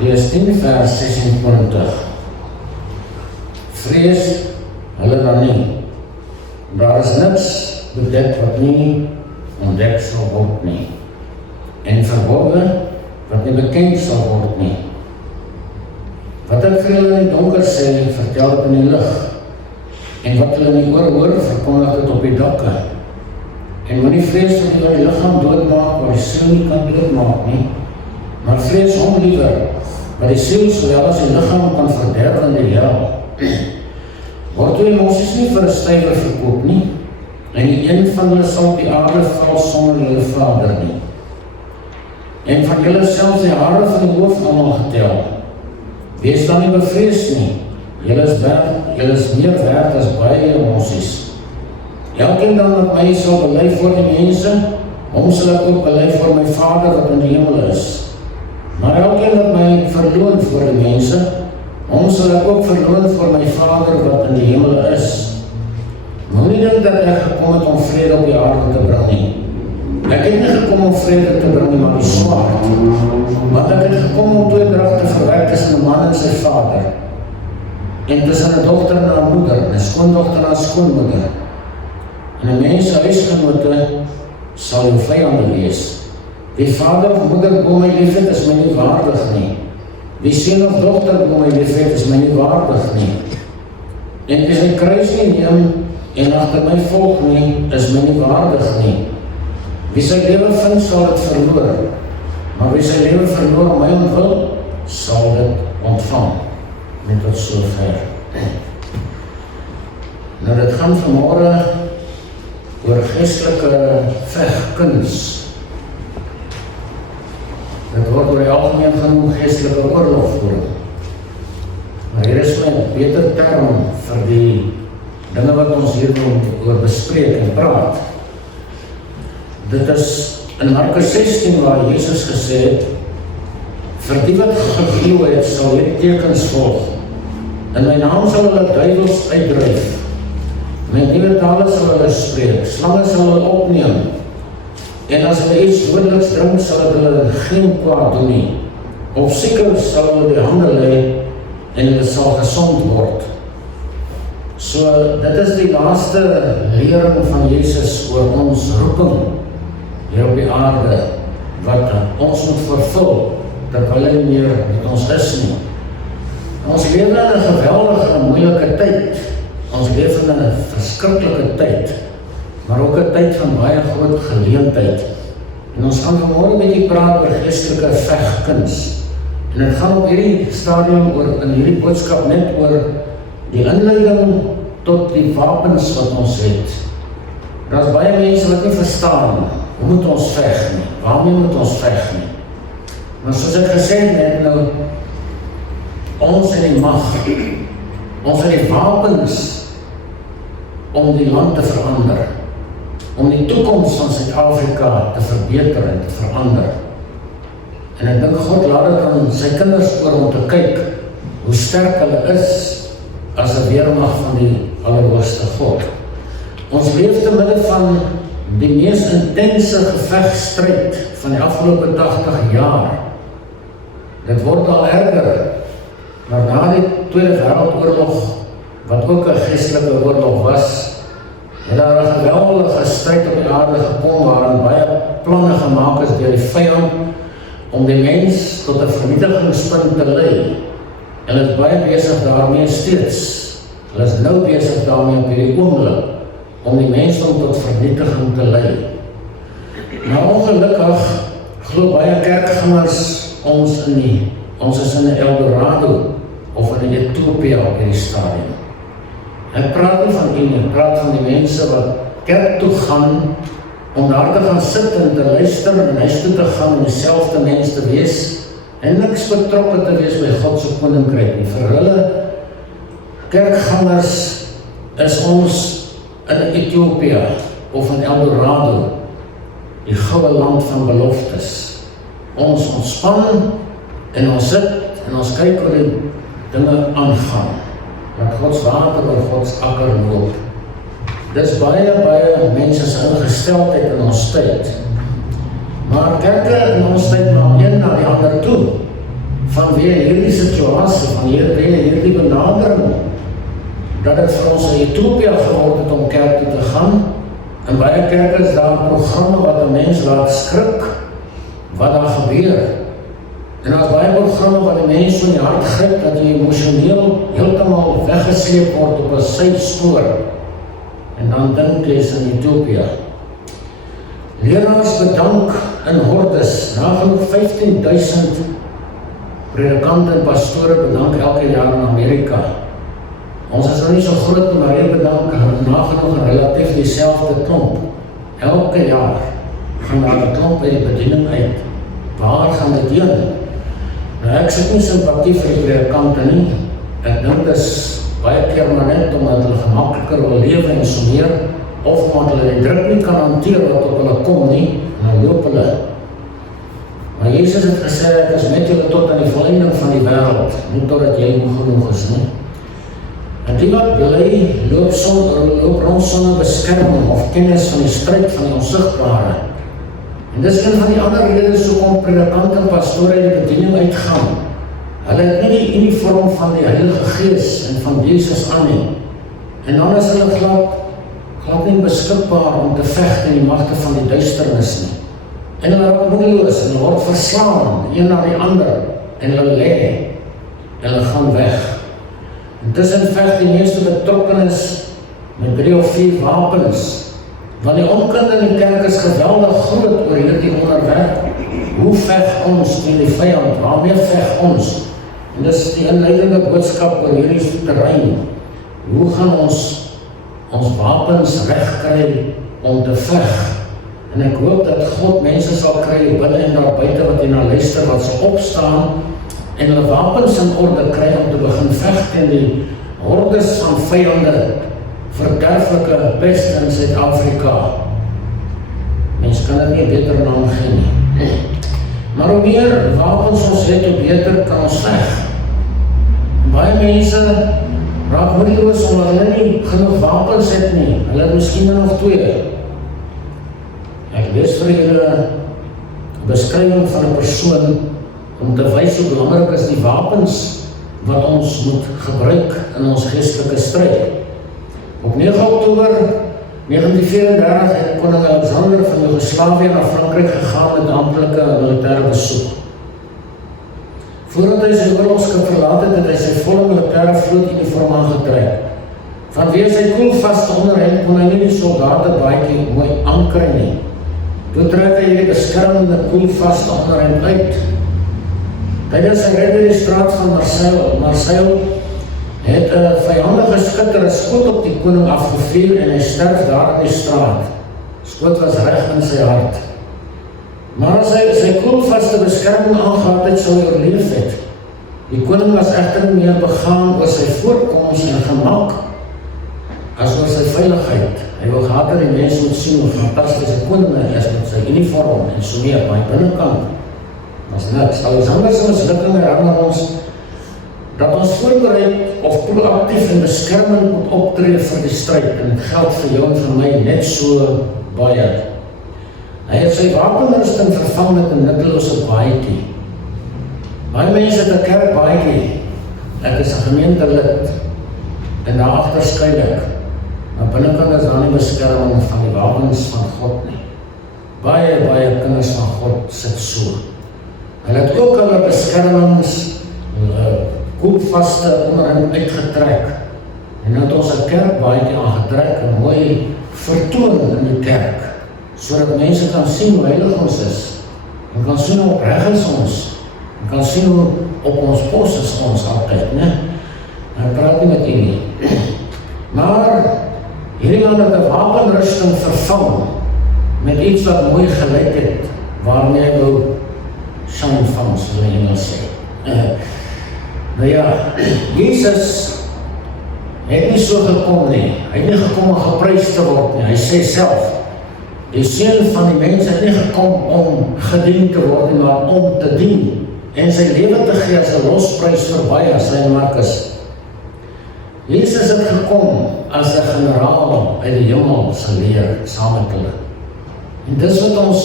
Lees 10 vers 26. Vrees hulle dan nie. Daar is niks bedek wat nie ontdek sal word nie. En verborge wat nie bekend sal word nie. Wat ek vir hulle in die donker sê, vertel dit in die lig. En wat hulle in die oor hoor, verkondig dit op die dakke. En moenie vrees wat jy die liggaam doodmaak, wat die siel nie kan doodmaak nie. Maar vrees hom liewer, wat die siel sowel as die liggaam kan verderf in die hel. Word die emoties nie vir 'n stywer verkoop nie, en die een van hulle sal op die aarde val sonder hulle Vader nie. En van julle selfs die hare van die hoof almal getel. Wees dan nie bevrees nie, julle is meer werd as baie emosies. Elkeen dan wat my sal bely voor die mense, hom sal ek ook bely voor my Vader wat in die hemel is. Maar elkeen wat my verloon voor die mense, hom sal ek ook verloon voor my Vader wat in die hemel is. Moenie dink dat ek gekom het om vrede op die aarde te bring nie. Ek het nie gekom om vrede te bring nie, maar die swaard. Want ek het gekom om tweedrag te verwerk tussen 'n man en sy vader. En tussen 'n dogter en haar moeder, 'n skoondogter en haar skoonmoeder. En 'n mens se huisgenote sal jou vyande wees. Wie vader of moeder bo my liefhet, is my nie waardig nie. Wie seun of dogter bo my liefhet, is my nie waardig nie. En wie sy kruis nie neem en agter my volg nie, is my nie waardig nie. Wie sy lewe vind, sal dit verloor. Maar wie sy lewe verloor om my ontwil, sal dit ontvang. Net tot sover. Nou dit gaan vanmôre oor geestelike vegkuns. Dit word oor die algemeen genoem geestelike oorlogvoering. Maar hier is my beter term vir die dinge wat ons hier oor bespreek en praat. Dit is in Markus 16 waar Jesus gesê het, vir die wat geglo het, sal hierdie tekens volg. In my naam sal hulle duiwels uitdryf. Met nuwe tale sal hulle spreek, slange sal hulle opneem. En as hulle iets dodeliks drink, sal dit hulle geen kwaad doen nie. Op siekes sal hulle die hande lê en hulle sal gesond word. So, dit is die laaste lering van Jesus oor ons roeping hier op die aarde, wat ons moet vervul, terwyl hy nie meer met ons is nie. Ons leef in 'n geweldige moeilike tyd. Ons leef in 'n verskriklike tyd, maar ook 'n tyd van baie groot geleentheid. En ons gaan vanmôre 'n bietjie praat oor geestelike vegkuns. En dit gaan op hierdie stadium in hierdie boodskap net oor die inleiding tot die wapens wat ons het. Daar is baie mense wat nie verstaan, hoe moet ons veg nie? Waarmee moet ons veg nie? Maar soos ek gesê het nou, ons het die mag, ons het die wapens om die land te verander, om die toekoms van Suid-Afrika te verbeter en te verander. En ek dink God laat dit aan sy kinders oor om te kyk hoe sterk hulle is as 'n weermag van die Allerhoogste God. Ons leef te midde van die mees intense gevegstryd van die afgelope 80 jaar. Dit word al erger, maar na die Tweede Wêreldoorlog, wat ook 'n geestelike oorlog was, het daar 'n geweldige stryd op die aarde gekom, waarin baie planne gemaak is deur die vyand om die mens tot 'n vernietigingspunt te lei. En hulle is baie besig daarmee steeds. Hulle is nou besig daarmee op hierdie oomblik, om die mensdom tot vernietiging te lei. Maar ongelukkig glo baie kerkgangers ons is in 'n Eldorado of in 'n Utopia op hierdie stadium. Ek praat nie van ek praat van die mense wat kerk toe gaan om daar te gaan sit en te luister en huis toe te gaan en dieselfde mens te wees en niks betrokke te wees by God se koninkryk nie. Vir hulle kerkgangers is ons in Ethiopië of in Eldorado, die goue land van beloftes. Ons ontspan en ons sit en ons kyk hoe die dinge aangaan. Dat Gods water oor Gods akker loop. dis baie mense se ingesteldheid in ons tyd. Maar kerke in ons tyd maak een na die ander toe, vanweë hierdie situasie, vanweë hierdie benadering, dat het vir ons 'n utopia geword het om kerk toe te gaan. In baie kerke is daar programme wat 'n mens laat skrik, wat daar gebeur. En daar is baie programme wat die mens van die hart gryp, dat jy emosioneel heeltemal weggesleep word op 'n sydspoor. En dan dink jy is in utopia. Leraars bedank in hordes, nagenoeg 15.000 predikante en pastore bedank elke jaar in Amerika. Ons is nou nie so groot, maar hy bedank nagenoeg relatief dieselfde klomp. Elke jaar gaan daar 'n klomp by die bediening uit. Waar gaan dit heen? Nou ek sit nie simpatie vir die predikante nie. Ek dink dit is baie keer maar net omdat hulle gemakliker wil lewe en so meer, of omdat hulle die druk nie kan hanteer wat op hulle kom nie, en dan loop hulle. Maar Jesus het gesê, ek is met julle tot aan die volleinding van die wêreld, nie totdat jy moeg genoeg is nie. En die wat bly, loop rond sonder beskerming of kennis van die stryd van die onsigbare. En dis een van die ander redes hoekom predikante en pastore die bediening uitgaan. Hulle het nie die uniform van die Heilige Gees en van Jesus aan nie. En dan is hulle glad nie beskikbaar om te veg teen die magte van die duisternis nie. En hulle raak moedeloos en hulle word verslaan, een na die ander, en hulle lê, en hulle gaan weg. Intussen veg die meeste betrokkenis met 3 of 4 wapens, want die onkunde in die kerk is geweldig groot oor hierdie onderwerp. Hoe veg ons teen die vyand? Waarmee veg ons? En dis die inleidende boodskap oor hierdie terrein. Hoe gaan ons wapens regkry om te veg? En ek hoop dat God mense sal kry binne en daar buite wat hierna luister, wat sal opstaan en hulle wapens in orde kry om te begin veg teen die hordes van vyande, verderflike peste in Suid-Afrika. Mens kan dit nie 'n beter naam gee nie. Maar hoe meer wapens ons het, hoe beter kan ons veg. Baie mense raak moedeloos omdat hulle nie genoeg wapens het nie. Hulle het miskien nog 2. Ek lees vir julle 'n beskrywing van 'n persoon om te wys hoe belangrik is die wapens wat ons moet gebruik in ons geestelike stryd. Op 9 Oktober 1934 het koning Alexander van Joegoslawië na Frankryk gegaan met amptelike militêre besoek. Voordat hy sy oorlogskip verlaat het, het hy sy volle militêre vlootuniform aangetrek. Vanweë sy koelvaste onderhemd kon hy nie die soldatenbaadjie mooi aankry nie. Toe trek hy die beskermende koelvaste onderhemd uit. Tydens sy ry deur die straat van Marseille het 'n vyandige skutter 'n skoot op die koning afgevuur en hy sterf daar in die straat. Skoot was reg in sy hart. Maar sy koelvaste beskerming aangehad het, sou hy oorleef het. Die koning was egter nie meer begaan oor sy voorkoms en gemak as oor sy veiligheid. Hy wil gehad dat die mense moet sien hoe fantasties die koning is met sy uniform en so meer, maar die binnenkant was niks. Alexander se mislukking herinner ons dat ons voorbereid of proaktief en beskerming moet optree vir die stryd, en dit geld vir jou en vir my net so baie. Hy het sy wapenrusting vervang met 'n nuttelose baadjie. Baie mense het 'n kerkbaadjie. Ek is 'n gemeentelid en daarachter skuil ek. Maar binnekant is daar nie beskerming van die wapens van God nie. Baie kinders van God sit so. Hulle het ook hulle beskermings koelvaste onderhemd uitgetrek. En nou het ons 'n kerkbaadjie aangetrek en mooi vertoon in die kerk, sodat mense kan sien hoe heilig ons is, en kan sien hoe opreg is ons, en kan sien hoe op ons pos is ons altyd, né? Ek praat nie met u nie. Maar hierdie man het 'n wapenrusting vervang met iets wat mooi gelyk het, waarmee hy wil shine van, soos hy Engels sê. Nou ja, Jesus het nie so gekom nie. Hy het nie gekom om geprys te word nie. Hy sê self, die seun van die mens het nie gekom om gedien te word nie, maar om te dien en sy lewe te gee as 'n losprys vir baie, sê Markus. Jesus het gekom as 'n generaal uit die hemel sal leer saam met hulle. En dis wat ons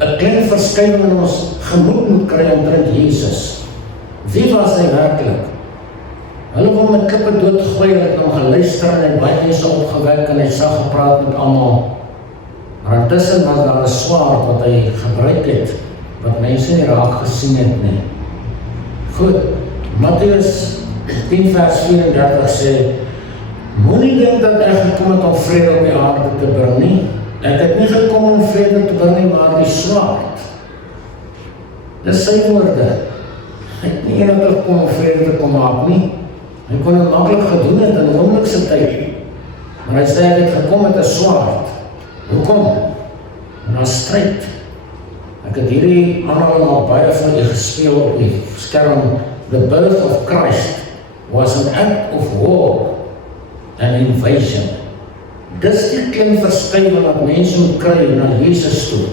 'n klein verskywing in ons gemoed moet kry omtrent Jesus. Wie was hy werklik? Hulle wou met klippe doodgooi, het hom geluister en hy baie mense opgewek en hy sag gepraat met almal. Maar intussen was daar 'n swaard wat hy gebruik het, wat mense nie raak gesien het nie. Goed, Matteus 10 vers 34 sê, moenie dink dat ek gekom het om vrede op die aarde te bring nie. Ek het nie gekom om vrede te bring nie, maar die swaard. Dis sy woorde. Hy het nie eendag gekom om vrede te kom maak nie. Hy kon het maklik gedoen het in 'n ongelukkige tyd. Maar hy sê hy het gekom met 'n swaard. Hoekom? En daar stryd. Ek het hierdie aanhaling al baie van u gespeel op die skerm. The birth of Christ was an act of war and invasion. Dis die klein verskywing wat mense moet kry na Jesus toe.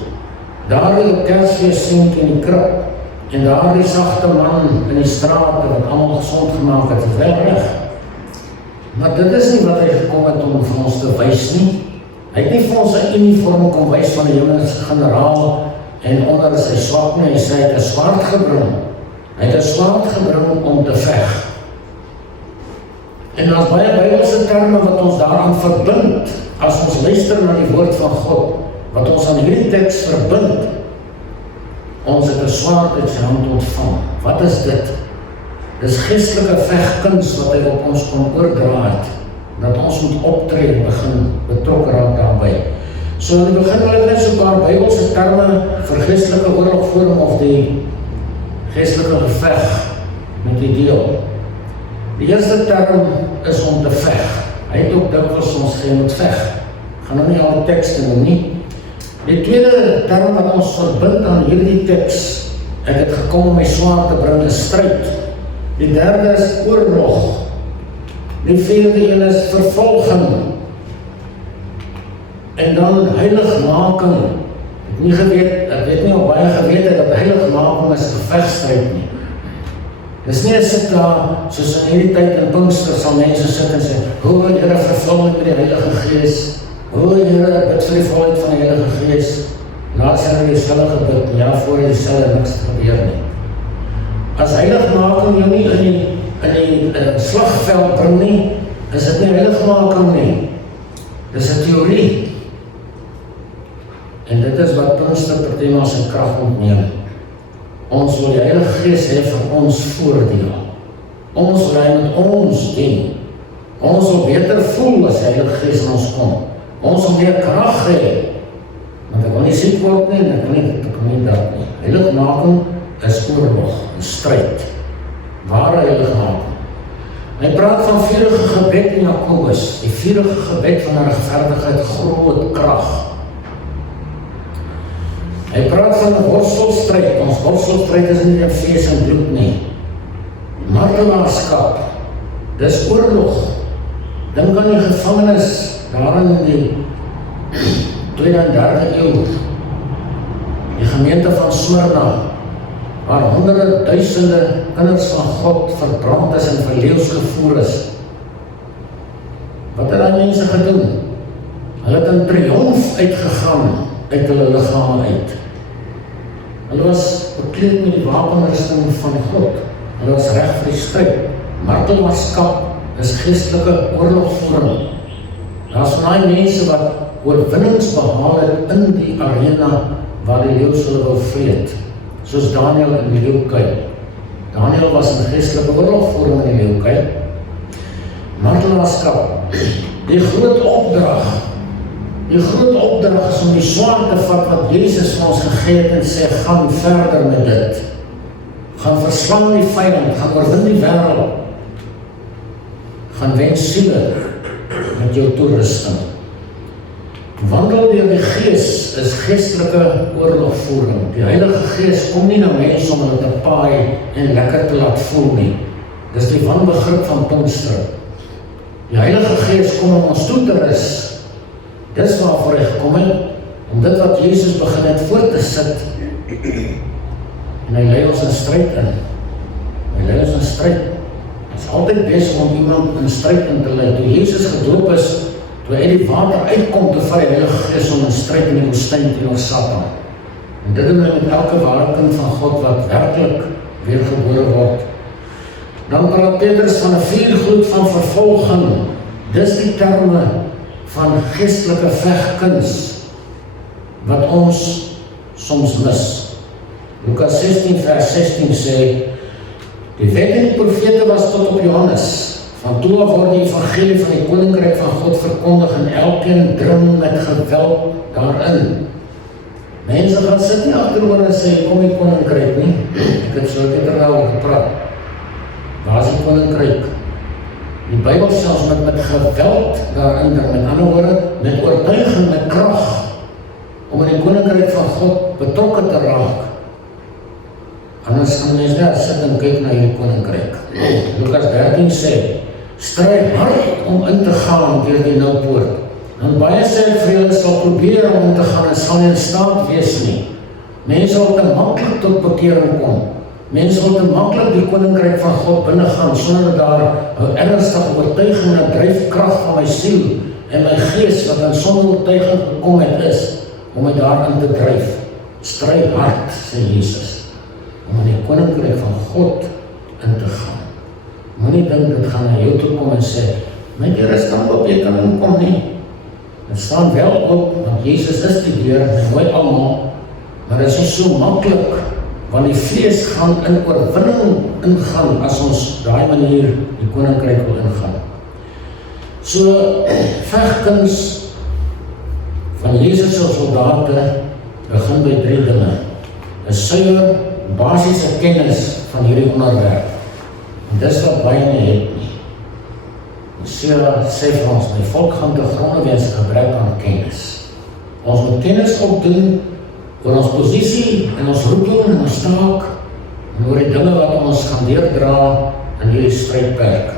Daar in die Kersfees sien in die krib, en daar die sagte man in die straat wat almal gesond gemaak het, is wel reg. Maar dit is nie wat hy gekom het om vir ons te wys nie. Hy het nie vir ons 'n uniform kom wys van die hemelse generaal en onder is hy swak nie, hy sê hy het 'n swaard gebring. Hy het 'n swaard gebring om te veg. En daar's baie Bybelse terme wat ons daaraan verbind, as ons luister na die woord van God, wat ons aan hierdie teks verbind. Ons het 'n swaard uit sy hand ontvang. Wat is dit? Dis geestelike vegkuns wat hy op ons kon oordra het, dat ons moet optree en begin betrokke raak daarbey. So in die begin wil ek net so 'n paar Bybelse terme vir geestelike oorlogvoering of die geestelike geveg met die deel. Die eerste term is om te veg. Hy het ook dikwels ons gesê moet veg. Ek gaan nou nie al die tekste noem nie. Die tweede term wat ons verbind aan hierdie teks, ek het gekom om my swaard te bring, is stryd. Die derde is oorlog. Die vierde een is vervolging. En dan heiligmaking. Ek weet nie of baie geweet het dat heiligmaking is 'n vegstryd nie. Dis nie 'n sit daar, soos in hierdie tyd in Pinkster sal mense sit en sê, o Here, vervul my met die Heilige Gees. O Here, bid vir die volheid van die Heilige Gees. Laat sy nou dieselfde gebid, ja, voor jy dieselfde niks gebeur nie. As heiligmaking jou nie in die slagveld bring nie, is dit nie heiligmaking nie. Dis 'n teorie. En dit is wat Pinkster partymal sy krag ontneem. Ons wil die Heilige Gees hê vir ons voordeel. Ons wil hy met ons dien. Ons wil beter voel as die Heilige Gees in ons kom. Ons wil meer krag hê. Want ek wil nie siek word nie, en ek wil nie dat nie. Heiligmaking is oorlog, 'n stryd. Ware heiligmaking. Hy praat van vurige gebed in Jakobus. Die vurige gebed van regverdigheid, groot krag. Hy praat van 'n worstelstryd. Ons worstelstryd is nie 'n vlees en bloed nie. Martelaarskap, dis oorlog. Dink aan die gevangenis daar in die 2de en 3de eeu. Die gemeente van Smyrna, waar honderde duisende kinders van God verbrand is en vir leeu's gevoer is. Wat het die mense gedoen? Hulle het in triomf uitgegaan uit hulle liggame uit. Hulle was bekleed met die wapenrusting van God. Hulle was reg vir die stryd. Martelaarskap is geestelike oorlogvoering. Daar's van die mense wat oorwinnings behaal het in die arena waar die leeu's hulle wil vreet. Soos Daniel in die leeukuil. Daniel was in geestelike oorlogvoering in die leeukuil. Martelaarskap, die groot opdrag. Die groot opdrag is om die swaard te vat wat Jesus vir ons gegee het en sê, gaan verder met dit. Gaan verslaan die vyand, gaan oorwin die wêreld. Gaan wen siele met jou toerusting. Wandel deur die Gees is geestelike oorlogvoering. Die Heilige Gees kom nie na mense om hulle te paai en lekker te laat voel nie. Dis die wanbegrip van Pinkster. Die Heilige Gees kom om ons toe te rus. Dis waarvoor hy gekom het, om dit wat Jesus begin het voor te sit. En hy lei ons in stryd in. Hy lei ons in stryd. is altyd besig om iemand in stryd in te lei. Toe Jesus gedoop is, toe hy uit die water uitkom, toe vat die Heilige Gees om in stryd in die woestyn teenoor Satan. En dit doen hy met elke ware kind van God wat werklik weergebore word. Dan praat Petrus van 'n vuurgloed van vervolging. Dis die terme van geestelike vegkuns wat ons soms mis. Lukas 16 vers 16 sê, die wet en die profete was tot op Johannes. Van toe af word die evangelie van die koninkryk van God verkondig en elkeen dring met geweld daarin. Mense gaan sit nie agteroor en sê, kom die koninkryk nie. Ek het so daaroor gepraat. Waar is die koninkryk? Die Bybel selfs met geweld daarin, met ander woorde, met oortuiging, met krag, om in die koninkryk van God betrokke te raak. Anders kan mens net sit en kyk na hierdie koninkryk. Lukas 13 sê, stry hard om in te gaan deur die noupoort. En baie sê ek vir julle sal probeer om in te gaan en sal nie in staat wees nie. Mense sal te maklik tot bekering kom. Mense wil te maklik die koninkryk van God binnegaan, sonder dat daar 'n ernstige oortuiging en dryfkrag van my siel en my gees wat aan sonder oortuiging gekom het is, om my daarin te dryf. Stry hard, sê Jesus, om in die koninkryk van God in te gaan. Moenie dink dit gaan na jou toe kom en sê, my deur is dan op, jy kan inkom nie. Dit staan wel op, want Jesus is die deur, en mooi almal, maar dit is nie so maklik, want die vlees gaan in oorwinning ingaan, as ons daai manier die koninkryk wil ingaan. So, vegkuns van Jesus se soldate begin by 3 dinge. 'n Suiwer, basiese kennis van hierdie onderwerp. En dis wat baie nie het nie. Hosea sê vir ons, my volk gaan te gronde weens gebrek aan kennis. Ons moet kennis opdoen oor ons posisie en ons roeping en ons taak en oor die dinge wat ons gaan deurdra in hierdie strydperk.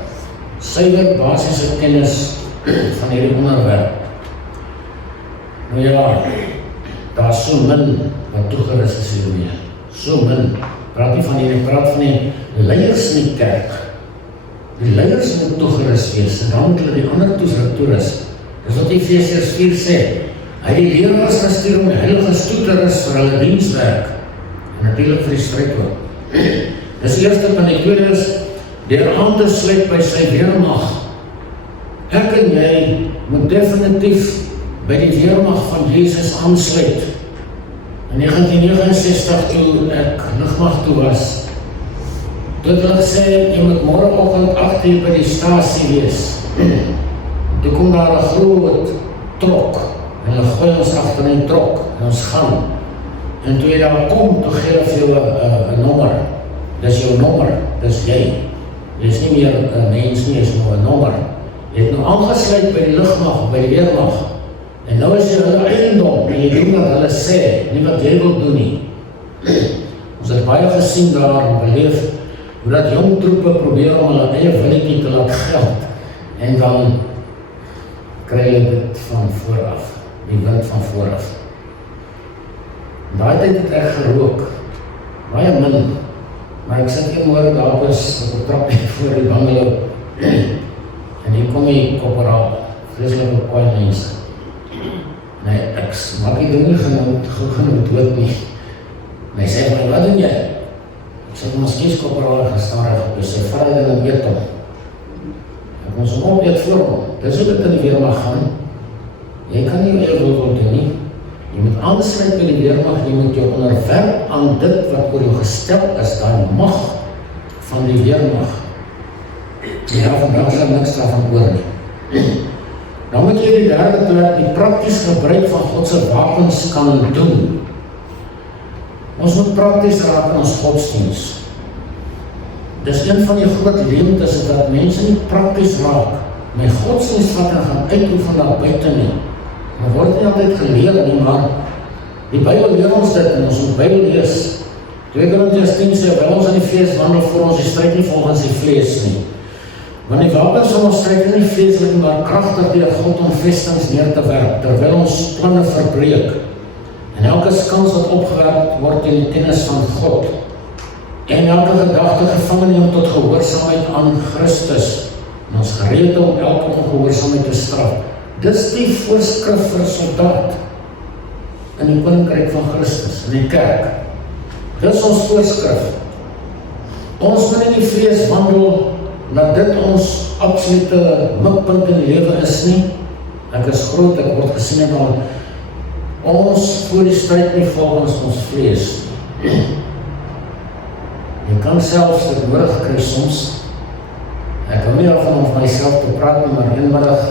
Suiwer basiese kennis van hierdie onderwerp. Nou ja, daar is so min wat toegerus is hiermee. So min. Praat nie van hierdie, praat van die leiers in die kerk. Die leiers moet toegerus wees, en dan moet hulle die ander toerus. Dis wat Efesiërs 4 sê. Hy die leraars gestuur om die heiliges toe te rus vir hulle dienswerk, en natuurlijk vir die stryd ook. Dis eerste van die tweede is, deur aan te sluit by sy weermag. Ek en jy moet definitief by die weermag van Jesus aansluit. In 1969 toe ek lugmag toe was, toe het hulle gesê, jy moet morgenoggend 8 uur by die stasie wees. Toe kom daar 'n groot trok, en hulle gooi ons agter in die trok, en ons gaan. En toe jy daar kom, toe gee hulle vir jou 'n nommer. Dis jou nommer, dis jy. Jy is nie meer 'n mens nie, jy is nou 'n nommer. Jy het nou aangesluit by die lugmag, by die weermag. En nou is jy hulle eiendom, en jy doen wat hulle sê, nie wat jy wil doen nie. Ons het baie gesien daar en beleef, hoe dat jong troepe probeer om hulle eie willetjie te laat geld, en dan kry jy dit van vooraf, die wind van vooraf. Daai tyd het ek gerook, baie min, maar ek sit hier môre daar op 'n trap voor die bungalow, en hier kom die korporaal, vreeslike kwaai mense. Nee, ek maak die ding nie genoeg dood nie. En hy sê, maar wat doen jy? Ek sê, ons kieskopperhaal gestaan reg op, sy vryheid en eet hom. Ek ons hom opleed voor hom. Dis hoe dit in die weermag gaan. Jy kan nie jou wil doen nie. Jy moet aansluit by die weermag, jy moet jou onderwerp aan dit wat oor jou gestel is, daai mag van die weermag. Ja, vandag sal niks daarvan oor nie. Dan moet jy die derde plek, die prakties gebruik van Godse wapens kan doen. Ons moet prakties raak in ons godsdienst. Dis een van die groot leemtes, dat mense nie prakties raak. My godsdienst wat gaan uitoefen daar buiten nie. Maar word nie altyd geleer nie, maar die Bybel leer ons dit, en ons moet Bybel lees. 2 Korintiërs 10 sê, wil ons in die vlees wandel voor ons, die stryd nie volgens die vlees nie. Want die wapens van ons stryd in die vlees nie, maar kragtig deur God om vestings neer te werp, terwyl ons planne verbreek. En elke skans wat opgewerp word in die kennis van God en elke gedagte gevangen neem tot gehoorsaamheid aan Christus, en ons gereed om elke ongehoorsaamheid te straf. Dis die voorskrif vir 'n soldaat in die koninkryk van Christus, in die kerk. Dis ons voorskrif. Ons moet in die vrees wandel, dat dit ons absolute mikpunt in die lewe is nie. Ek is groot, ek word gesien en al. Ons voor die stryd nie volgens ons vrees. Jy kan selfs dit nodig kry soms. Ek kan nie daarvan om myself te praat nie, maar eenmiddag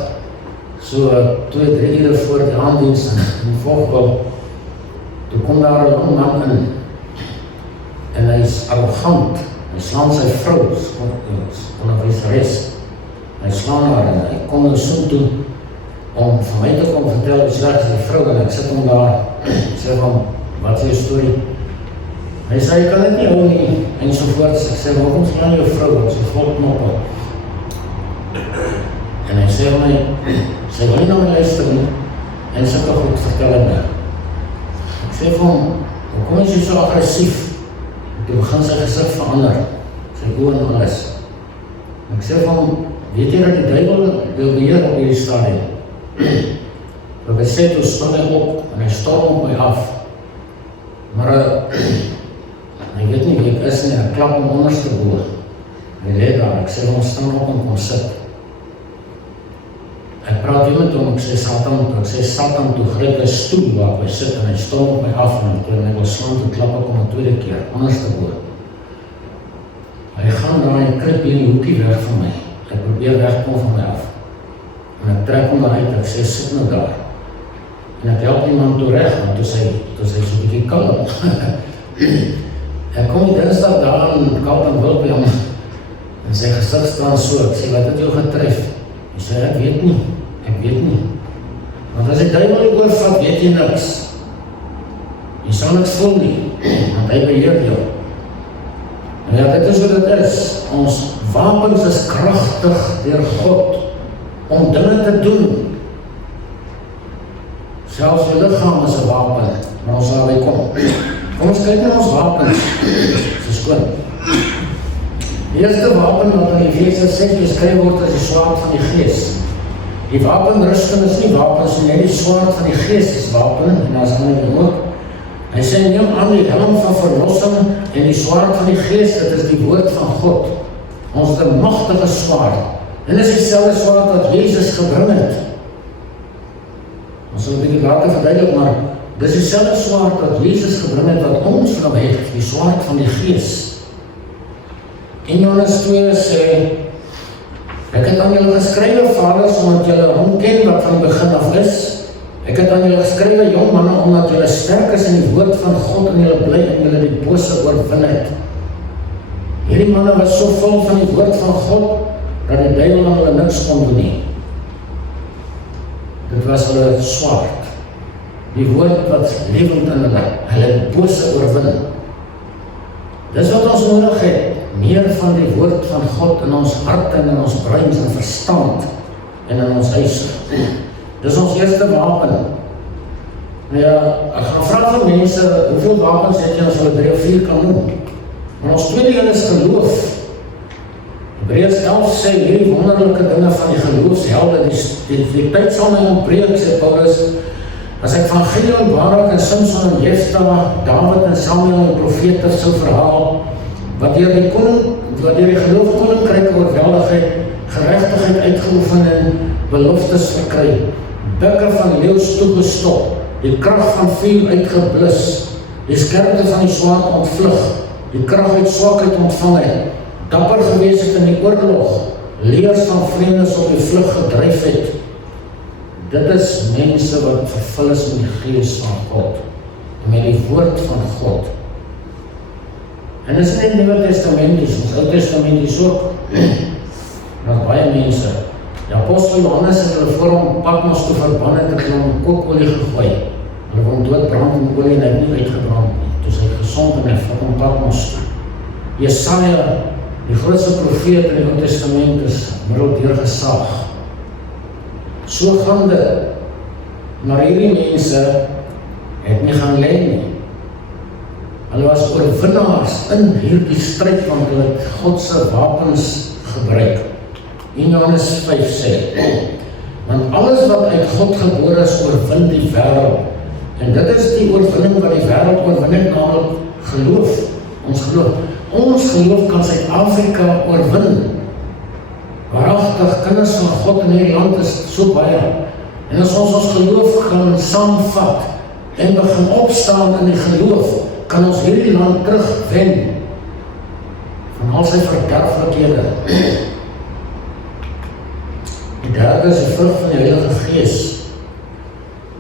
so 2-3 ure voor die aanddiens in Vogwel, toe kom daar 'n jong man in, en hy is arrogant, hy slaan sy vrou, onderwyseres, hy slaan haar en hy kom nou so toe, om vir my te kom vertel hoe sleg is die vrou, en ek sit hom daar, sê van, wat is jou storie? Hy sê, ek kan dit nie hou nie, en sovoorts, ek sê, waarom slaan jou vrou, wat sy vol knoppe? En hy sê my, sy wil nie na my luister nie, en sy kan goed vertel en my. Ek sê vir hom, hoekom is jy so agressief? Toe begin sy gesig verander, sy oor en alles. Ek sê vir hom, weet jy dat die duivel wil beheer op hierdie stadium? So hy sê, toe staan hy op, en hy storm op my af. Maar hy weet nie wie ek is nie, ek klap hom onderste boor. Hy leed daar, ek sê hom, staan op en kom sit. Ek praat weer met hom, ek sê Satan, toe gryp hy stoel waar hy sit, en hy storm op my af, en toe hy wil slaan, toe klap ek om 'n tweede keer, onderste boor. Hy gaan daar, en hy kryp hier die hoekie weg van my. Hy probeer wegkom van my af. En ek trek hom uit, ek sê, sit nou daar. En ek help iemand toe reg, want toe sy so bietjie kalm. Ek kom die dinsdag daar in Kaap-en-Wil by hom, en sy gesig staan so, ek sê, wat het jou getref? Hy sê, ek weet nie. Want as die duivel die oorvat, weet jy niks. Jy sal niks voel nie, want hy beheer jou. En ja, dit is wat dit is. Ons wapens is kragtig deur God, om dinge te doen. Selfs jou liggaam is 'n wapen, maar ons sal by kom. Kom ons kyk na ons wapens. Dis skoon. Die eerste wapen wat in Efesiërs 6 beskryf word as die swaard van die Gees. Die wapenrusting is nie wapens nie, die swaard van die Gees is wapen, en daar is ander ook. Hy sê, neem aan die helm van verlossing en die swaard van die Gees, dit is die woord van God. Ons is 'n magtige swaard. En dit is dieselfde swaard wat Jezus gebring het. Ons sal 'n bietjie later verduidelik, maar dis dieselfde swaard wat Jezus gebring het, wat ons van hom het, die swaard van die Gees. In Johannes 2 sê, ek het aan julle geskrywe, vaders, omdat julle hom ken wat van die begin af is. Ek het aan julle geskrywe, jong manne, omdat julle sterk is in die woord van God en julle bly en julle die bose oorwin het. Hierdie manne was so vol van die woord van God, dat die duivel aan hulle niks kon doen nie. Dit was hulle swaard. Die woord wat lewend in hulle die bose oorwin. Dis wat ons nodig het. Meer van die woord van God in ons hart en in ons breins en verstand en in ons huis. Dis ons eerste wapen. Nou ja, ek gaan vra van mense, hoeveel wapens het jy as hulle 3 of 4 kan noem? Maar ons tweede een is geloof. Hebreërs 11 sê, hierdie wonderlike dinge van die geloofshelde, die tyd sal my ontbreek, sê Paulus, as ek van Gideon, Barak en Samson en Jefta, David en Samuel en profete sou verhaal, wat deur die geloof koninkryke oorweldigheid, geregtigheid uitgeoefen en beloftes verkry, bukke van leeu's toegestop, die krag van vuur uitgeblus, die skerpte van die swaard ontvlug, die krag uit swakheid ontvang het, dapper gewees het in die oorlog, leers van vreemdes op die vlug gedryf het. Dit is mense wat vervul is met die Gees van God, met die woord van God. En dit is nie die Nuwe Testamenties, ons Ou Testamenties ook. Daar baie mense. Die apostel Johannes het hulle voor hom Patmos toe verban het, het hulle hom kookolie gegooi. Hulle wil hom doodbrand en olie en hy het nie uitgebrand nie. Toe is hy gesond en hy vat hom Patmos toe. Jesaja, die grootste profeet in die Ou Testament, is middeldeur gesaag. So gaan dit. Maar hierdie mense het nie gaan lê nie. Hulle was oorwinnaars in hierdie stryd, want hulle het God se wapens gebruik. In Johannes 5 sê, want alles wat uit God gebore is, oorwin die wêreld. En dit is die oorwinning wat die wêreld oorwin, naamlik geloof. Ons geloof kan Suid-Afrika oorwin. Waaragtig, kinders van God in hierdie land is so baie. En as ons geloof gaan saamvat en begin opstaan in die geloof, kan ons hierdie land terugwen van al sy verderflikhede. Die derde is die vrug van die Heilige Gees.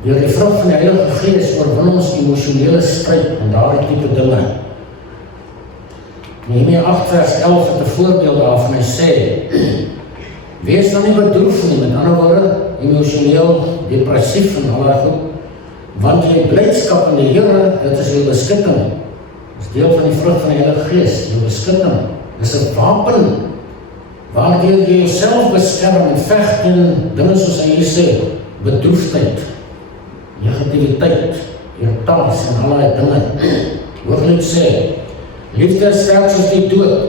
Deur die vrug van die Heilige Gees oorwin ons emosionele stryd en daardie tipe dinge. Nehemia 8 vers 11 het 'n voorbeeld daarvan. Hy sê, wees dan nie bedroef nie, met ander woorde, emosioneel, depressief en al daai goed, want jy blydskap in die Here, dit is jou beskutting. Dit is deel van die vrug van die Heilige Gees, jou beskutting. Dit is 'n wapen, waardeur jy jouself beskerm en veg teen dinge soos hy hier sê, bedroefdheid, negativiteit, irritasie en al daai dinge. Hooglied sê, liefde is sterk soos die dood.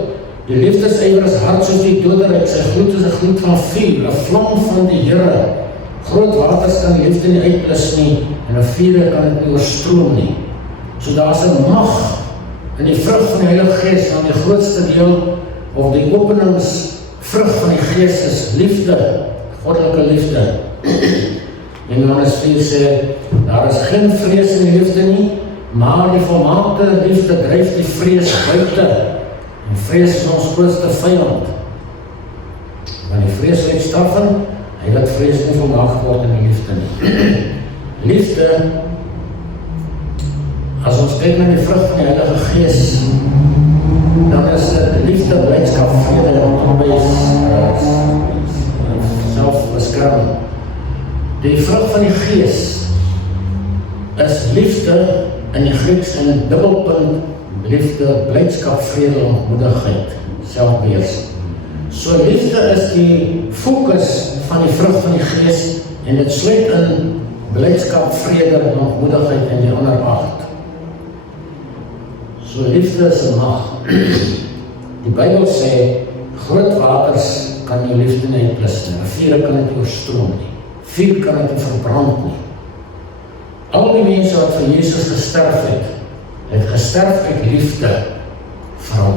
Die liefdesywer is hard soos die doderyk. Sy gloed is 'n gloed van vuur, 'n vlam van die Here. Groot waters kan die liefde nie uitblus nie, en 'n vuur kan dit nie oorstroom nie. So daar is 'n mag in die vrug van die Heilige Gees, want die grootste deel, of die openingsvrug van die Gees is liefde, goddelike liefde. En Johannes 4 sê, daar is geen vrees in die liefde nie, maar die volmaakte liefde dryf die vrees buite. En vrees is ons grootste vyand. Want die vrees lê straffen, hy laat vrees nie volmaak word in die liefde nie. Liefde, as ons kyk na die vrug van die Heilige Gees, dan is dit liefde, blydskap, vrede, onwees, selfbeskerming. Die vrug van die Gees is liefde in die Grieks in dubbelpunt, liefde, blydskap, vrede, ontmoedigheid, selfbeheersing. So liefde is die fokus van die vrug van die Gees, en dit sluit in blydskap, vrede, ontmoedigheid en die ander 8. So liefde is 'n mag. Die Bybel sê, groot waters kan jou liefde nie uitblus nie, riviere kan dit oorstroom nie, vuur kan dit nie verbrand nie. Al die mense wat vir Jesus gesterf het gesterf uit liefde vir hom.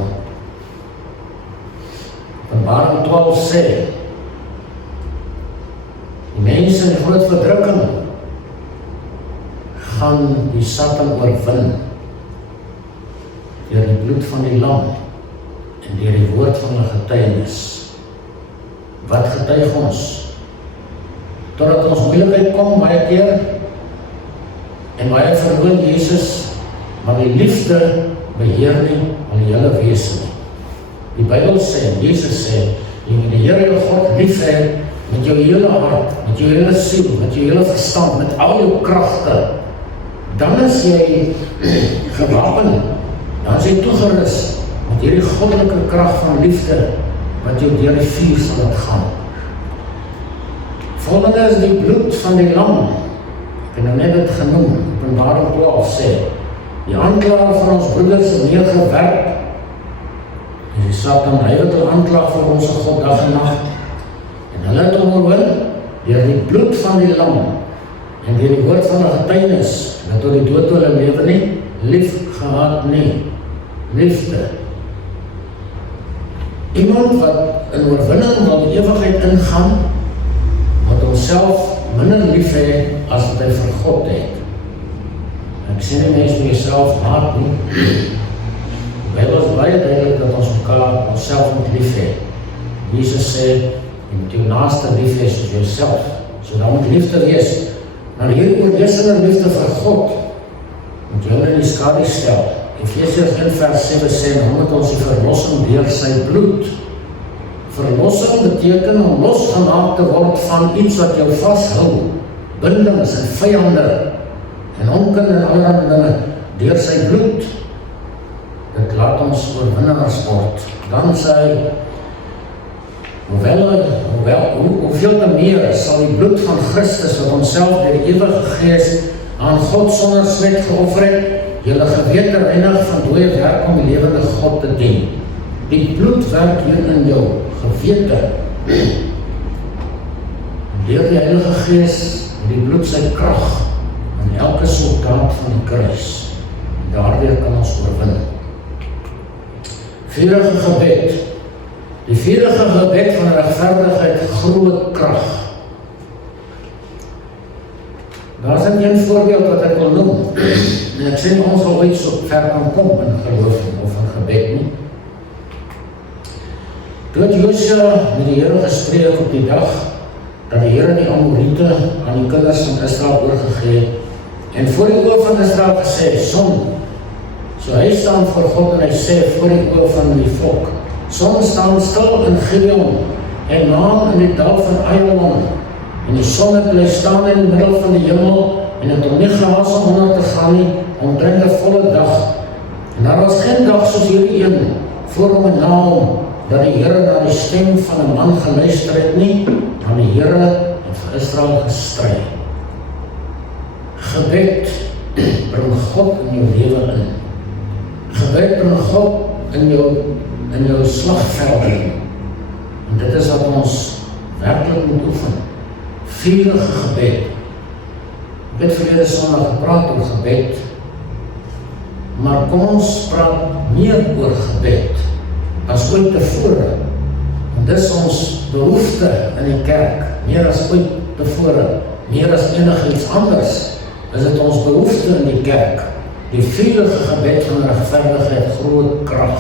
Openbaring 12 sê, die mense in die groot verdrukking gaan die Satan oorwin deur die bloed van die lam en deur die woord van hulle getuienis. Wat getuig ons? Totdat ons moeilikheid kom baie keer, en baie verloon Jesus, maar die liefde beheer nie al die hele wese nie. Die Bybel sê, Jesus sê, jy moet die Here jou God lief hê met jou hele hart, met jou hele siel, met jou hele verstand, met al jou kragte. Dan is jy gewapen, dan is jy toegerus met hierdie goddelike krag van liefde wat jou deur die vuur sal laat gaan. Volgende is die bloed van die lam. Ek het net dit genoem, Openbaring 12 sê, die aanklaer van ons broeders is neergewerp. En die Satan, hy wat hulle aanklaag vir ons God dag en nacht. En hulle het oorwin deur die bloed van die lam en deur die woord van die getuienis, dat door die dood hulle lewe nie, lief gehad nie. Liefde. Iemand wat in oorwinning van die ewigheid ingaan, wat homself minder lief hê as wat hy vir God het. Ek sê nie mens met jouself haat nie. Die Bybel is baie duidelik dat ons mekaar onsself moet lief hê. Jesus sê, jy moet jou naaste lief hê soos jouself. So dan moet liefde wees. Maar hierdie oorheersende liefde vir God moet jou in die skadu stel. Efesiërs 1 vers 7 sê, dan moet ons die verlossing deur sy bloed. Verlossing beteken om losgemaak te word van iets wat jou vasthou, bindings en vyande en onkunde en allerlei dinge, deur sy bloed. Dit laat ons oorwinnaars word. Dan sê hy, hoeveel te meer sal die bloed van Christus wat homself deur die ewige Gees aan God sonder smet geoffer het, julle gewete reinig van dooie werk om die lewende God te dien. Die bloed werk hier in jou gewete. Deur die Heilige Gees, die bloed sy krag in elke soldaat van die kruis. Daardeur kan ons oorwin. Vurige gebed. Die vurige gebed van regverdigheid groot krag. Daar is een voorbeeld wat ek wil noem. En ek sê ons al ooit so ver kan kom in geloof of in gebed nie. Toe het Josua met die Here gespreek op die dag dat die Here die Amorite aan die kinders van Israel oorgegee en voor die oë van Israel gesê, son. So hy staan voor God en hy sê voor die oë van die volk, son staan stil in Gibeon en maan in die dal van Ayalon en die son het bly staan in die middel van die hemel en het om nie gehaas om onder te gaan nie, omtrent 'n volle dag. En daar was geen dag soos hierdie een voor hom en na hom, dat die Here na die stem van 'n man geluister het nie, aan die Here en vir Israel gestry. Gebed bring God in jou lewe in. Gebed bring God in jou slagveld in. En dit is wat ons werklik moet oefen. Vurige gebed. Ek het verlede Sondag gepraat oor gebed, maar kom ons praat meer oor gebed as ooit tevore. En dis ons behoefte in die kerk, meer as ooit tevore, meer as enigiets anders, is dit ons behoefte in die kerk. Die vurige gebed van regverdigheid groot krag.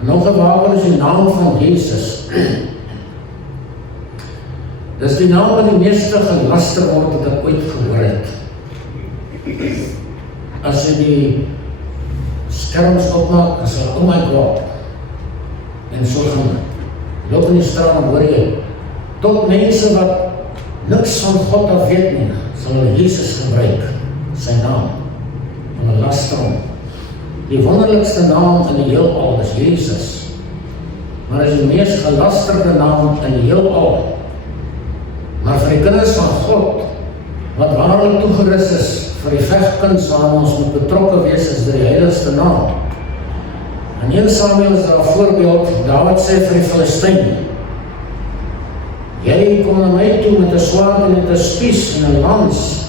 Nog 'n wapen is die naam van Jesus. Dis die naam wat die meeste gelaster word wat ek ooit gehoor het. As jy die skerms opmaak, is oh my God. En so gaan loop in die straat en hoor jy, tot mense wat niks van God af weet nie, sal hulle Jesus gebruik, sy naam, en hulle laster hom. Die wonderlikste naam in die heelal is Jesus, maar is die meest gelasterde naam in die heelal. Maar vir die kinders van God, wat waarlik toegerus is vir die vegkuns waar ons moet betrokke wees, is die heiligste naam. In 1 Samuel is daar 'n voorbeeld, Dawid sê vir die Filistyn, jy kom na my toe met 'n swaard en met 'n spies en 'n lans,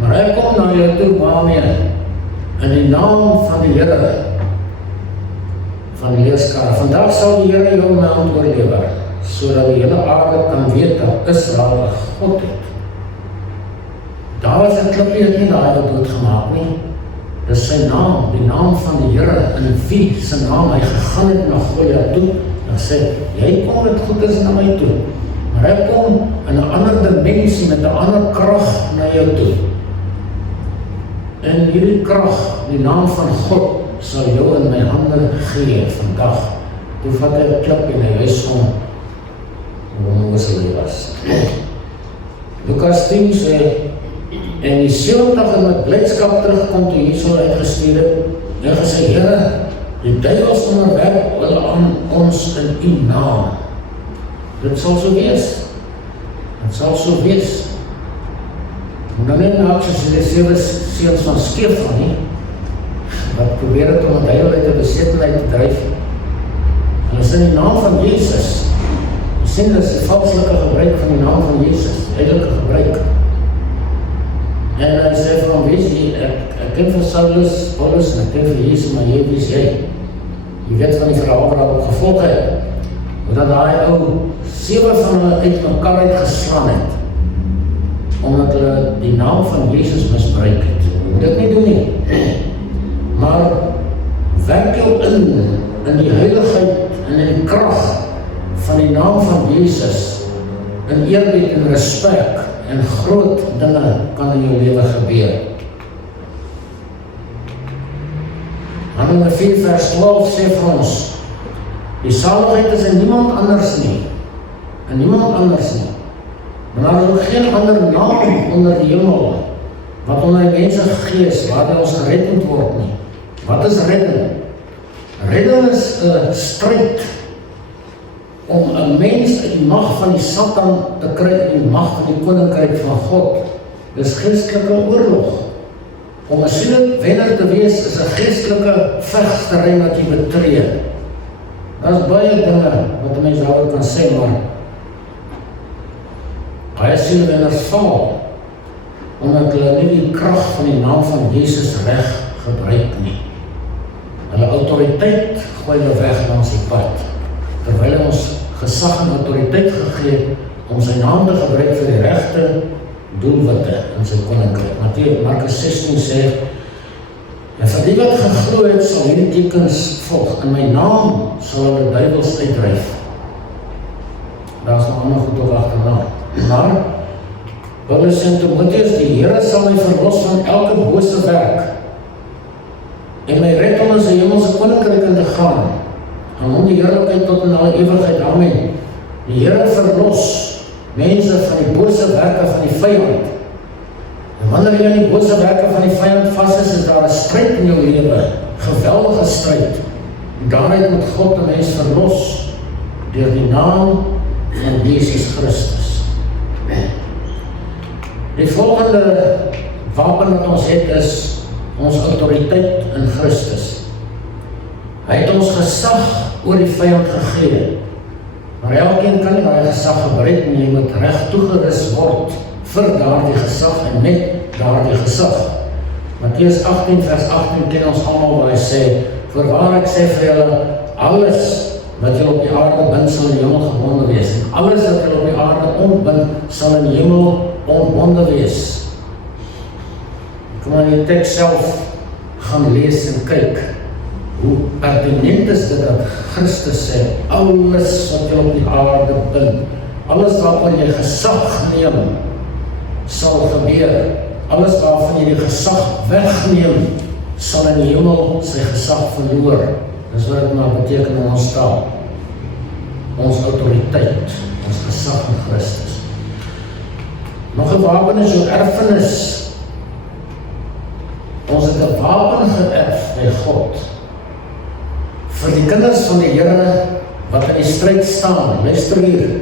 maar ek kom na jou toe waarmee? In die naam van die Here, van die leerskare. Vandag sal die Here jou my hand oorlewer, sodat die hele aarde kan weet dat Israel 'n God het. Daar was 'n klippie het nie daai doodgemaak nie. Dis sy naam, die naam van die Here, in wie sy naam hy gegaan het na Goliat toe, en sê, jy kom met goeders na my toe, maar ek kom in 'n ander dimensie met 'n ander krag na jou toe. En hierdie krag, die naam van God, sal jou in my hande gee vandag. Toe vat hy 'n klip en hy wys hom hoe Moses hy was. Lukas 10 sê, en die 70 het met blydskap terugkom toe Jesus uitgestuur het, en gesê, Here, die duivels onderwerp hulle aan ons in u naam. Dit sal so wees. Dit sal so wees. En dan nie nou soos die 7 seuns van Skefan nie, wat probeer het om 'n duiwel uit 'n besettenheid te dryf. En is in die naam van Jesus. Jy sien, dit is 'n valslike gebruik van die naam van Jesus, heilige gebruik. En hy sê vir hom, wees jy, ek ken vir Saulus, Paulus, en ek ken vir Jesus, maar jy, wees jy. Jy weet van die verhaal wat daar gevolg het, omdat daai ou 7 van hulle uit mekaar uitgeslaan het, omdat hulle die naam van Jesus misbruik het. Moet dit nie doen nie. Maar werk jou in die heiligheid en in die krag van die naam van Jesus, in eerbied en respek, en groot dinge kan in jou lewe gebeur. Handelinge 4 vers 12 sê vir ons, die saligheid is in niemand anders nie, in niemand anders nie, maar daar is ook geen ander naam onder die hemel, wat onder die mense gees, waar ons gered moet word nie. Wat is redding? Redding is 'n stryd, om 'n mens uit die mag van die Satan te kry in die mag van die koninkryk van God. Dis geestelike oorlog. Om 'n sielwenner te wees is 'n geestelike vegterrein wat jy betree. Daar's baie dinge wat 'n mens daaroor kan sê, maar baie sielwenners val, omdat hulle nie die krag van die naam van Jesus reg gebruik nie. Hulle autoriteit gooi hulle weg langs die pad, terwyl hy ons gesag en autoriteit gegee om sy naam te gebruik vir die regte doelwitte in sy koninkryk. Markus 16 sê, en vir die wat geglo het, sal hierdie tekens volg. In my naam sal hulle duiwels uitdryf. Daar is nog ander goed ook agterna. Maar, Paulus sê in Timotheus, die Here sal my verlos van elke bose werk en my red om in sy hemelse koninkryk in te gaan, en om die heerlikheid tot in alle ewigheid. Amen. Die Here verlos mense van die bose werke van die vyand. En wanneer jy in die bose werke van die vyand vas is daar 'n stryd in jou lewe, geweldige stryd. En daaruit moet God 'n mens verlos deur die naam van Jesus Christus. Die volgende wapen wat ons het is ons autoriteit in Christus. Hy het ons gesag oor die vyand gegee. Maar elkeen kan nie daai gesag gebruik nie, jy moet reg toegerus word vir daardie gesag en met daardie gesag. Matteus 18 vers 18 ken ons almal waar hy sê, voorwaar ek sê vir julle, alles wat julle op die aarde bind sal in die hemel gebonde wees, en alles wat julle op die aarde ontbind sal in die hemel ontbonde wees. Kom aan die teks self gaan lees en kyk hoe pertinent is dit dat Christus sê, alles wat jy op die aarde bind, alles waarvan jy gesag neem, sal gebeur. Alles waarvan jy die gesag wegneem, sal in die hemel sy gesag verloor. Dis wat dit maar beteken in ons taal. Ons autoriteit, ons gesag in Christus. Nog 'n wapen is jou erfenis. Ons het 'n wapen geërf by God vir die kinders van die Here wat in die stryd staan. Luister hier,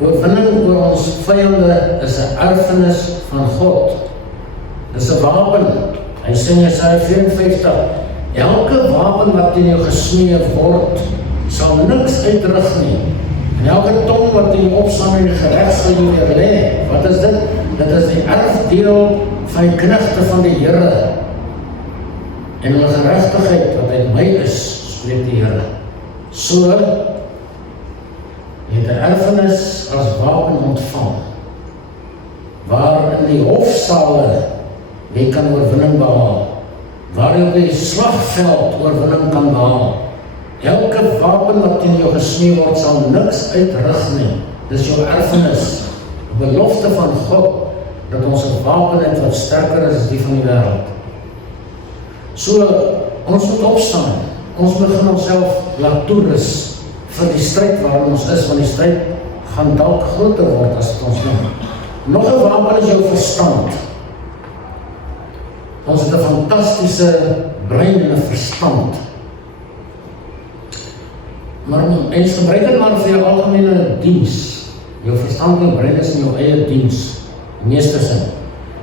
oorwinning oor ons vyande is 'n erfenis van God. Dis 'n wapen. Hy sê in Jesaja 54, elke wapen wat in jou gesmee word, sal niks uitrig nie. En elke tong wat in jou opstaan in die gereg sal jy weer lê. Wat is dit? Dit is die erfdeel van die knegte van die Here. En hulle geregtigheid wat uit my is, spreek die Here. So, jy het 'n erfenis as wapen ontvang, waar in die hofsale jy kan oorwinning behaal, waar jy op die slagveld oorwinning kan behaal. Elke wapen wat teen jou gesmee word, sal niks uitrig nie. Dis jou erfenis, 'n belofte van God, dat ons 'n wapen het wat sterker is as die van die wêreld. So, ons moet opstaan. Ons begin onsself laat toerus vir die stryd waarin ons is, want die stryd gaan dalk groter word as dit ons noem. Nog 'n wapen is jou verstand. Ons het 'n fantastiese brein en 'n verstand. Maar mens gebruik dit maar vir jou algemene diens. Jou verstand en brein is in jou eie diens, meeste sin.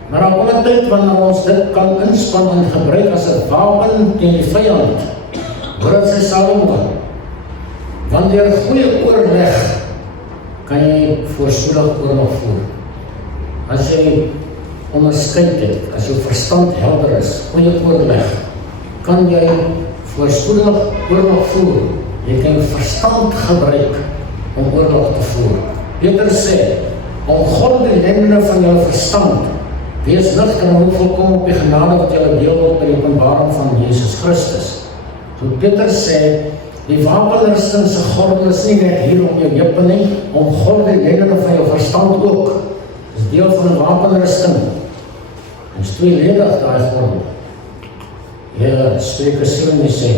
Maar op 'n tyd wanneer ons dit kan inspann en gebruik as 'n wapen teen die vyand, hoor dit sy Salomo, want deur goeie oorleg kan jy voorspoedig oorlog voer. As jy onderskeid het, as jou verstand helder is, goeie oorleg, kan jy voorspoedig oorlog voer. Jy kan verstand gebruik om oorlog te voer. Peter sê, omgord die lendene van jou verstand, wees nugter en hou volkom op die genade wat julle deel word by die openbaring van Jesus Christus. So Peter sê, die wapenrusting se gordel is nie net hier om jou heupe nie, omgord die lendene van jou verstand ook. Dis deel van 'n wapenrusting. Dit is tweeledig daai gordel. Ja, Spreuke 7 sê,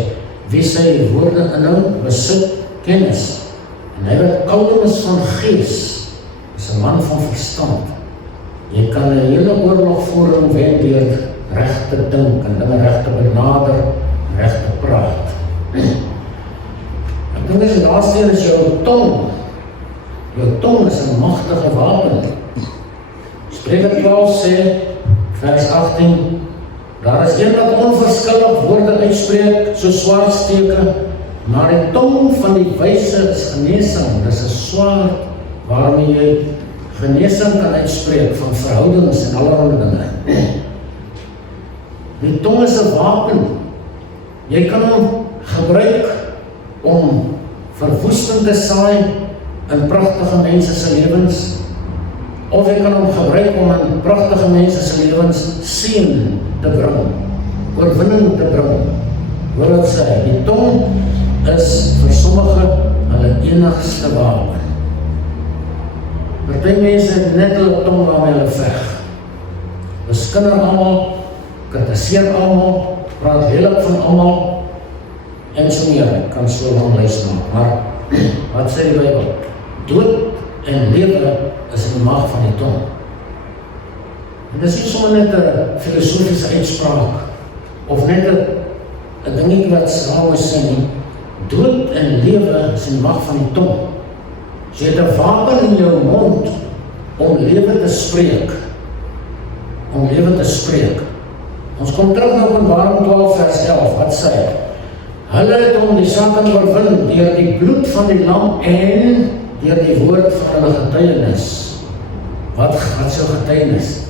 wie sy woorde inhou, besit kennis. En hy wat kalm is van gees, is 'n man van verstand. Jy kan 'n hele oorlogvoering wen deur reg te dink en dinge reg te benader, reg te praat. Ek dink die laaste een is jou tong. Jou tong is 'n magtige wapen. Spreuke 12 sê, vers 18, daar is een wat onverskillig woorde uitspreek, so swaard steke, maar die tong van die wyse is genesing. Dis 'n swaard waarmee jy genesing kan uitspreek van verhoudings en allerlei dinge. Die tong is 'n wapen. Jy kan hom gebruik om verwoesting te saai in pragtige mense se lewens, of jy kan hom gebruik om in pragtige mense se lewens seën te bring, oorwinning te bring. Hoor wat sê, die tong is vir sommige hulle enigste wapen. Party mense het net hulle tong waarmee hulle veg. Beskinder almal, kritiseer almal, praat lelik van almal, en so meer, kan so lang lys maak. Maar, wat sê die Bybel? Dood en lewe is in die mag van die tong. En dit is nie sommer net 'n filosofiese uitspraak, of net 'n dingetje wat Salome sê nie. Dood en lewe is in die mag van die tong. So jy het 'n wapen in jou mond om lewe te spreek. Om lewe te spreek. Ons kom terug na Openbaring 12 vers 11, wat sê hy? Hulle het hom die Satan oorwin deur die bloed van die lam en deur die woord van hulle getuienis. Wat is jou getuienis?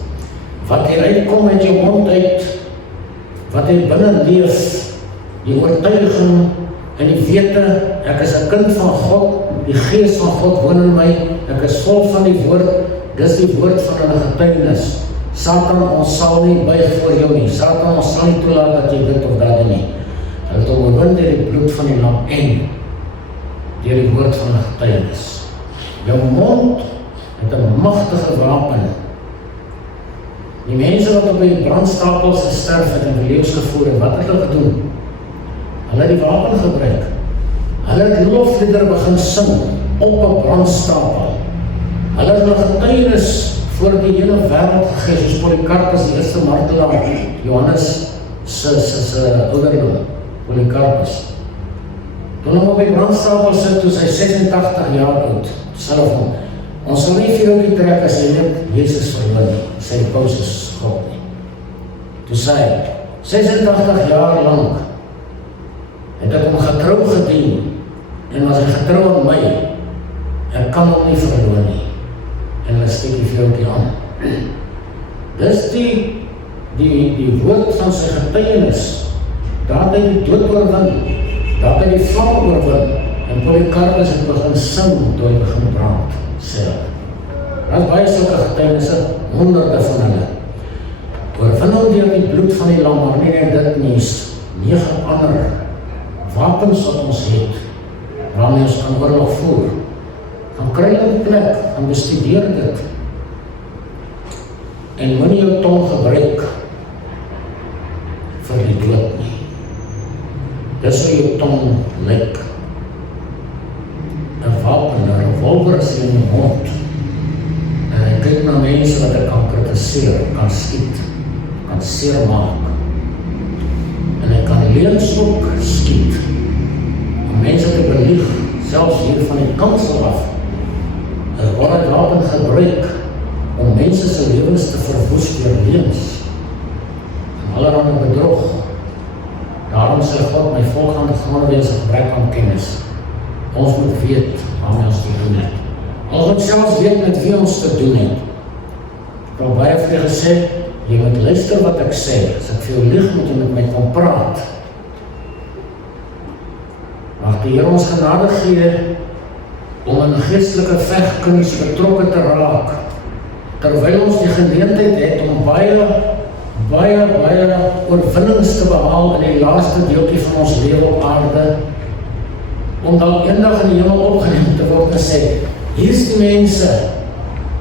Wat hier uitkom uit jou mond uit, wat hier binne leef, die oortuiging en die wete, ek is 'n kind van God, die gees van God woon in my, ek is vol van die woord, dis die woord van hulle getuienis. Satan, ons sal nie buig voor jou nie. Satan, ons sal nie toelaat dat jy dit of dat doen nie. Hulle het hom oorwin deur die bloed van die lam en deur die woord van hulle getuienis. Jou mond het 'n magtige wapen. Die mense wat op die brandstapels gesterf het en die leeu's gevoer het, wat het hulle gedoen? Hulle het die wapen gebruik. Hulle het lofliedere begin sing op 'n brandstapel. Hulle het hulle getuienis voor die hele wêreld gegee, soos Polycarpus, die eerste martelaar, Johannes se ouderdom, Polycarpus. Toen hom op die brandstapel sit, toe sy 86 jaar oud, self hom, ons sal nie vir jou die trek as jy net Jezus verwin, sy die paus God nie. Toe sê hy, 86 jaar lang, het ek hom getrou gedien, en was hy getrou aan my, ek kan hom nie verloor nie, en hulle steek die vrouwtjie aan. Dis die woord van sy getuienis, daar het hy die dood oorwin, daar het hy die vlam oorwin, en Polycarpus het begin sing, toe hy begin brand, sê hy. Daar is baie sulke getuienisse, honderde van hulle. Oorwin hom deur die bloed van die lam, maar nie net dit nie, 9 ander wapens wat ons het, waarmee ons kan oorlog voer. Gaan kry een plek, gaan bestudeer dit. En moenie jou tong gebruik vir die dood nie. Dis hoe jou tong lyk. 'n wapen, 'n revolver is in die mond. En hy kyk na mense wat hy kan kritiseer, kan skiet, kan seermaak. En hy kan leuns ook skiet. Om mense te belieg, selfs hier van die kansel af. Word het wapen gebruik om mense se lewens te verwoes deur leuns en allerhande bedrog. Daarom sê God, my volk gaan wees 'n gebrek aan kennis. Ons moet weet waarmee ons te doen het. Ons moet selfs weet met wie ons te doen het. Ek het al baie vir gesê, jy moet luister wat ek sê. As ek vir jou lieg, moet jy met my kom praat. Mag die Here ons genade gee om in geestelike vegkuns betrokke te raak, terwyl ons die geleentheid het om baie oorwinnings te behaal in die laaste deeltjie van ons lewe op aarde, om dan eendag in die hemel opgeneem te word en sê, hier is die mense,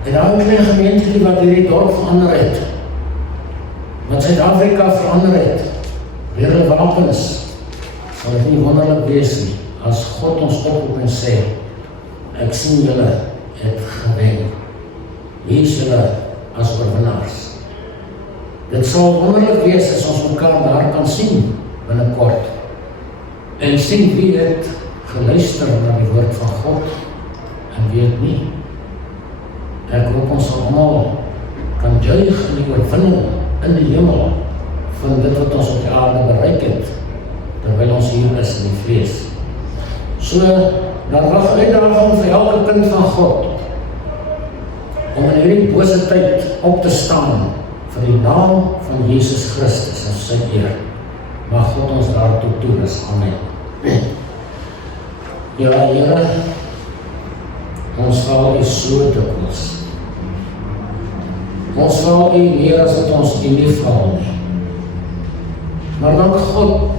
en daar 'n klein gemeente wat hierdie dorp verander het, wat Suid-Afrika verander het, weer hulle wapens, sal het nie wonderlik wees nie, as God ons oproep en sê, ek sien julle het gewen. Hier is julle as oorwinnaars. Dit sal wonderlik wees as ons mekaar daar kan sien binnekort. En sien wie het geluister na die woord van God en wie het nie. Ek hoop ons sal allemaal kan juig in die oorwinning in die hemel van dit wat ons op die aarde bereik het, terwyl ons hier is in die vlees. So, daar wag 'n uitdaging vir elke kind van God, om in hierdie bose tyd op te staan, vir die naam van Jesus Christus en sy eer. Mag God ons daartoe toerus. Amen. Ja, Here, ons val U so dikwels. Ons val U meer as wat ons U nie val nie. Maar dank God,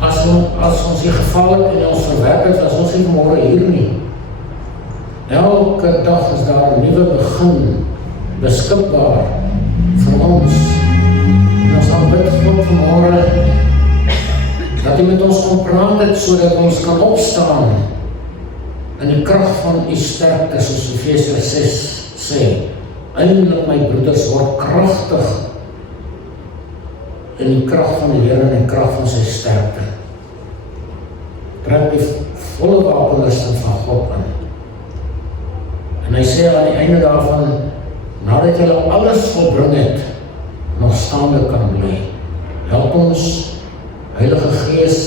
as ons die geval het en ons verwerk het, as ons nie môre hier nie. Elke dag is daar 'n nuwe begin beskikbaar vir ons. En ons dan bid God vanmôre dat U met ons kon praat het, sodat ons kan opstaan in die krag van U sterkte, soos Efesiërs 6 sê. Eindelik, my broeders, word kragtig in die krag van die Here en die krag van sy sterkte. Trek die volle wapenrusting van God aan. En hy sê aan die einde daarvan, nadat julle alles volbring het, nog staande kan bly. Help ons, Heilige Gees,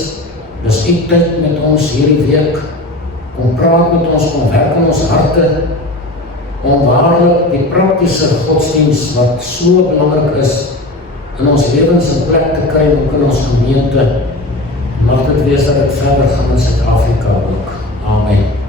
dis U tyd met ons hierdie week, kom praat met ons, kom werk in ons harte, om waarlik die praktiese godsdienst wat so belangrik is, in ons lewens 'n plek te kry, ook in ons gemeente. Mag dit wees dat dit verder gaan in Suid-Afrika ook. Amen.